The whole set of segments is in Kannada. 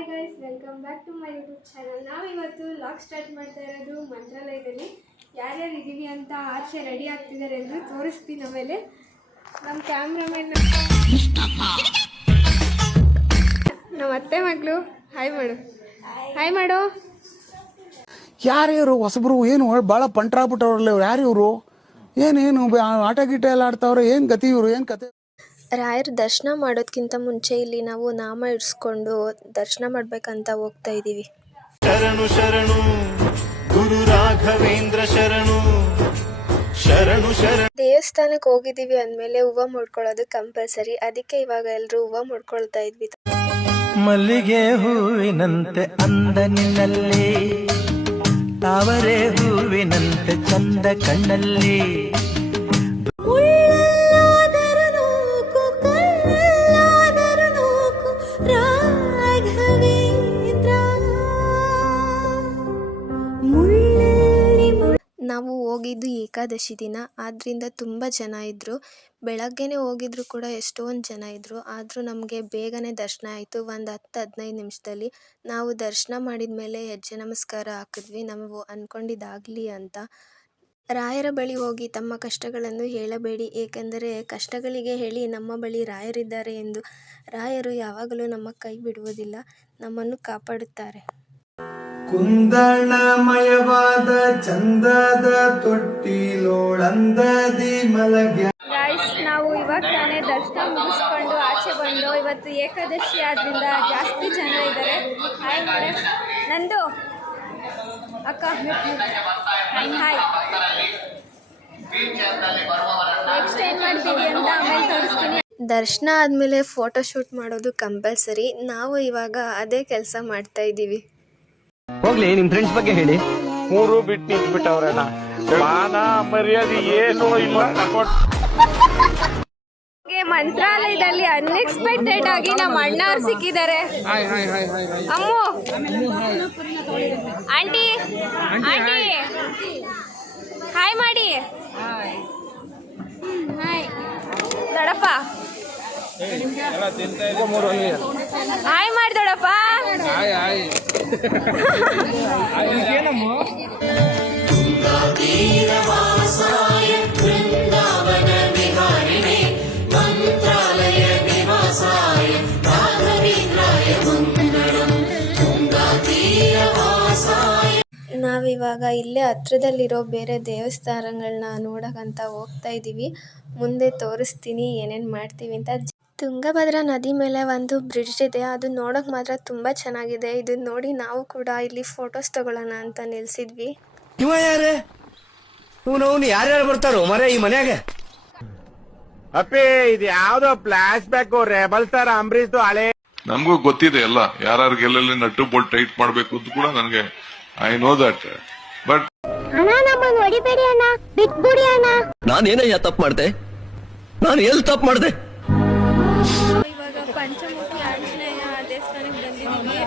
Hi guys, welcome back to my YouTube channel. ನಾವಿವತ್ತು ಲಾಗ್ ಸ್ಟಾರ್ಟ್ ಮಾಡ್ತಾ ಇರೋದು ಮಂತ್ರಾಲಯದಲ್ಲಿ. ಯಾರ್ಯಾರು ಇದ್ದೀವಿ ಅಂತ ಆಚೆ ರೆಡಿ ಆಗ್ತಿದ್ದಾರೆ ಎಲ್ಲರೂ ತೋರಿಸ್ತೀನಿ. ಆಮೇಲೆ ನಮ್ಮ ಕ್ಯಾಮ್ರಾಮನ್ ನಮ್ಮ ಅತ್ತೆ ಮಗಳು ಹಾಯ್ ಮಾಡು, ಹಾಯ್ ಮಾಡು. ಯಾರು ಇವರು ಹೊಸಬ್ರು? ಏನು ಭಾಳ ಪಂಟ್ರಾಗ್ಬಿಟ್ಟವ್ರಲ್ಲ ಇವ್ರು. ಯಾರು ಇವರು? ಏನು ಆಟ ಗೀಟ ಎಲ್ಲ ಆಡ್ತಾವ್ರೆ? ಏನು ಗತಿ ಇವರು? ಏನು ಕತೆ? ರಾಯರ ದರ್ಶನ ಮಾಡೋದಕ್ಕಿಂತ ಮುಂಚೆ ಇಲ್ಲಿ ನಾವು ನಾಮ ಇಡ್ಸ್ಕೊಂಡು ದರ್ಶನ ಮಾಡ್ಬೇಕಂತ ಹೋಗ್ತಾ ಇದ್ದೀವಿ. ಶರಣು ಶರಣು ಗುರು ರಾಘವೇಂದ್ರ ಶರಣು ಶರಣು ಶರಣು. ದೇವಸ್ಥಾನಕ್ಕೆ ಹೋಗಿದ್ದೀವಿ ಅಂದಮೇಲೆ ಹೂವು ಮುಡ್ಕೊಳ್ಳೋದು ಕಂಪಲ್ಸರಿ. ಅದಕ್ಕೆ ಇವಾಗ ಎಲ್ಲರೂ ಹೂವು ಮುಡ್ಕೊಳ್ತಾ ಇದ್ವಿ. ಮಲ್ಲಿಗೆ ಹೂವಿನಂತೆ ಅಂದ ನಿನ್ನಲ್ಲಿ, ತಾವರೆ ಹೂವಿನಂತೆ ಚಂದ ಕಣ್ಣಲ್ಲಿ. ನಾವು ಹೋಗಿದ್ದು ಏಕಾದಶಿ ದಿನ, ಆದ್ದರಿಂದ ತುಂಬ ಜನ ಇದ್ದರು. ಬೆಳಗ್ಗೆನೇ ಹೋಗಿದ್ರು ಕೂಡ ಎಷ್ಟೊಂದು ಜನ ಇದ್ದರು. ಆದರೂ ನಮಗೆ ಬೇಗನೆ ದರ್ಶನ ಆಯಿತು. ಒಂದು 10-15 ನಿಮಿಷದಲ್ಲಿ ನಾವು ದರ್ಶನ ಮಾಡಿದ ಮೇಲೆ ಹೆಜ್ಜೆ ನಮಸ್ಕಾರ ಹಾಕಿದ್ವಿ, ನಾವು ಅಂದ್ಕೊಂಡಿದ್ದಾಗಲಿ ಅಂತ. ರಾಯರ ಬಳಿ ಹೋಗಿ ತಮ್ಮ ಕಷ್ಟಗಳನ್ನು ಹೇಳಬೇಡಿ, ಏಕೆಂದರೆ ಕಷ್ಟಗಳಿಗೆ ಹೇಳಿ ನಮ್ಮ ಬಳಿ ರಾಯರಿದ್ದಾರೆ ಎಂದು. ರಾಯರು ಯಾವಾಗಲೂ ನಮ್ಮ ಕೈ ಬಿಡುವುದಿಲ್ಲ, ನಮ್ಮನ್ನು ಕಾಪಾಡುತ್ತಾರೆ. ಕುಂದಣಮಯವಾದ ಚಂದದ ತೊಟ್ಟಿಲೋಳಂದದಿ ಮಲಗ್ಯ. ಗೈಸ್, ನಾವು ಇವಾಗ ತಾನೇ ದರ್ಶನ ಮುಗಿಸ್ಕೊಂಡು ಆಚೆ ಬಂದು. ಇವತ್ತು ಏಕಾದಶಿ ಆದ್ರಿಂದ ಜಾಸ್ತಿ ಜನ ಇದ್ದಾರೆ. ಹಾಯ್ ಮಾಡೆ ನಂದು ಅಕ್ಕ, ಹಾಯ್ ಹಾಯ್. ನೆಕ್ಸ್ಟ್ ಏನು ಮಾಡ್ತೀವಿ ಅಂತ ಆಮೇಲೆ ತೋರಿಸ್ತೀನಿ. ದರ್ಶನ ಆದಮೇಲೆ ಫೋಟೋ ಶೂಟ್ ಮಾಡೋದು ಕಂಪಲ್ಸರಿ. ನಾವು ಇವಾಗ ಅದೇ ಕೆಲಸ ಮಾಡ್ತಾ ಇದ್ದೀವಿ. ಹೋಗ್ಲಿ, ನಿಮ್ ಫ್ರೆಂಡ್ಸ್ ಬಗ್ಗೆ ಹೇಳಿ. ಮೂರು ಬಿಟ್ಟು ನಿಂತ್ಬಿಟ್ಟವ್ರಣ್ಣ. ಮಾನ ಮರ್ಯಾದೆ ಏನು ಇಲ್ಲ. ಮಂತ್ರಾಲಯದಲ್ಲಿ ಅನ್ಎಕ್ಸ್ಪೆಕ್ಟೆಡ್ ಆಗಿ ನಮ್ಮ ಅಣ್ಣವ್ರು ಸಿಕ್ಕಿದ್ದಾರೆ. ಅಮ್ಮು, ಆಂಟಿ ಆಂಟಿ ಹಾಯ್ ಮಾಡಿ. ಹಾಯ್ ದೊಡ್ಡಪ್ಪ, ಹಾಯ್ ಮಾಡಿ ದೊಡ್ಡಪ್ಪ. ನಾವಿವಾಗ ಇಲ್ಲೇ ಹತ್ರದಲ್ಲಿರೋ ಬೇರೆ ದೇವಸ್ಥಾನಗಳನ್ನ ನೋಡೋಕ್ಕಂತ ಹೋಗ್ತಾ ಇದ್ದೀವಿ. ಮುಂದೆ ತೋರಿಸ್ತೀನಿ ಏನೇನು ಮಾಡ್ತೀವಿ ಅಂತ. ತುಂಗಭದ್ರಾ ನದಿ ಮೇಲೆ ಒಂದು ಬ್ರಿಡ್ಜ್ ಇದೆ, ಅದು ನೋಡೋಕೆ ಮಾತ್ರ ತುಂಬ ಚೆನ್ನಾಗಿದೆ. ಇದನ್ನ ನೋಡಿ ನಾವು ಕೂಡ ಇಲ್ಲಿ ಫೋಟೋಸ್ ತಗೊಳ್ಳೋಣ ಅಂತ ನಿಲ್ಸಿದ್ವಿ. ಇವ ಯಾರೇ? ಅವನು ಯಾರ್ಯಾರು ಬರ್ತಾರೋ ಮರೆ ಈ ಮನ್ಯಾಗ? ಅಪ್ಪಿ, ಇದು ಯಾವ್ದೋ flash back rebel star Ambareesh ಹಳೆ. ನಮಗೂ ಗೊತ್ತಿದೆ ಎಲ್ಲ, ಯಾರ್ಯಾರಿಗೆ ಎಲ್ಲೆಲ್ಲಿ ನಟ್ಟು ಬೋಲ್ಟ್ ಟೈಟ್ ಮಾಡ್ಬೇಕು ಅಂತ ಕೂಡ ನನಗೆ ಐ ನೋ ದಟ್. ಬಟ್ ನಾನೇನಯ್ಯ ತಪ್ಪು ಮಾಡ್ದೆ? ನಾನು ಎಲ್ಲಿ ತಪ್ಪು ಮಾಡ್ದೆ? ಇವಾಗ ಪಂಚಮುಖಿ ಆಂಜನೇಯ ದೇವಸ್ಥಾನಕ್ಕೆ ಬಂದಿದ್ದೀವಿ.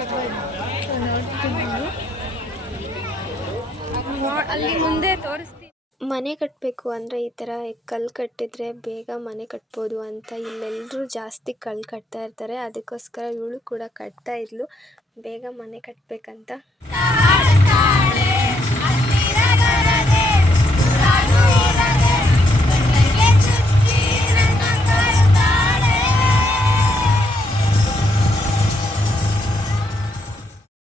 ಅಲ್ಲಿ ಮುಂದೆ ತೋರಿಸ್ತೀನಿ. ಮನೆ ಕಟ್ಟಬೇಕು ಅಂದರೆ ಈ ಥರ ಕಲ್ಲು ಕಟ್ಟಿದ್ರೆ ಬೇಗ ಮನೆ ಕಟ್ಬೋದು ಅಂತ ಇಲ್ಲೆಲ್ಲರೂ ಜಾಸ್ತಿ ಕಲ್ಲು ಕಟ್ತಾ ಇರ್ತಾರೆ. ಅದಕ್ಕೋಸ್ಕರ ಇವಳು ಕೂಡ ಕಟ್ತಾ ಇದ್ಲು, ಬೇಗ ಮನೆ ಕಟ್ಟಬೇಕಂತ.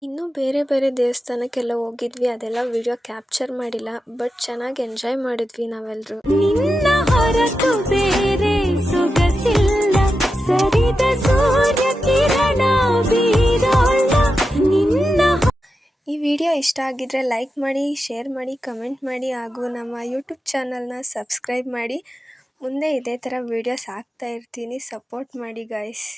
ಇನ್ನೂ ಬೇರೆ ಬೇರೆ ದೇವಸ್ಥಾನಕ್ಕೆಲ್ಲ ಹೋಗಿದ್ವಿ, ಅದೆಲ್ಲ ವಿಡಿಯೋ ಕ್ಯಾಪ್ಚರ್ ಮಾಡಿಲ್ಲ. ಬಟ್ ಚೆನ್ನಾಗಿ ಎಂಜಾಯ್ ಮಾಡಿದ್ವಿ ನಾವೆಲ್ಲರೂ. ಈ ವಿಡಿಯೋ ಇಷ್ಟ ಆಗಿದ್ರೆ ಲೈಕ್ ಮಾಡಿ, ಶೇರ್ ಮಾಡಿ, ಕಮೆಂಟ್ ಮಾಡಿ, ಹಾಗೂ ನಮ್ಮ ಯೂಟ್ಯೂಬ್ ಚಾನಲ್ನ ಸಬ್ಸ್ಕ್ರೈಬ್ ಮಾಡಿ. ಮುಂದೆ ಇದೇ ಥರ ವಿಡಿಯೋಸ್ ಹಾಕ್ತಾ ಇರ್ತೀನಿ, ಸಪೋರ್ಟ್ ಮಾಡಿ ಗಾಯ್ಸ್.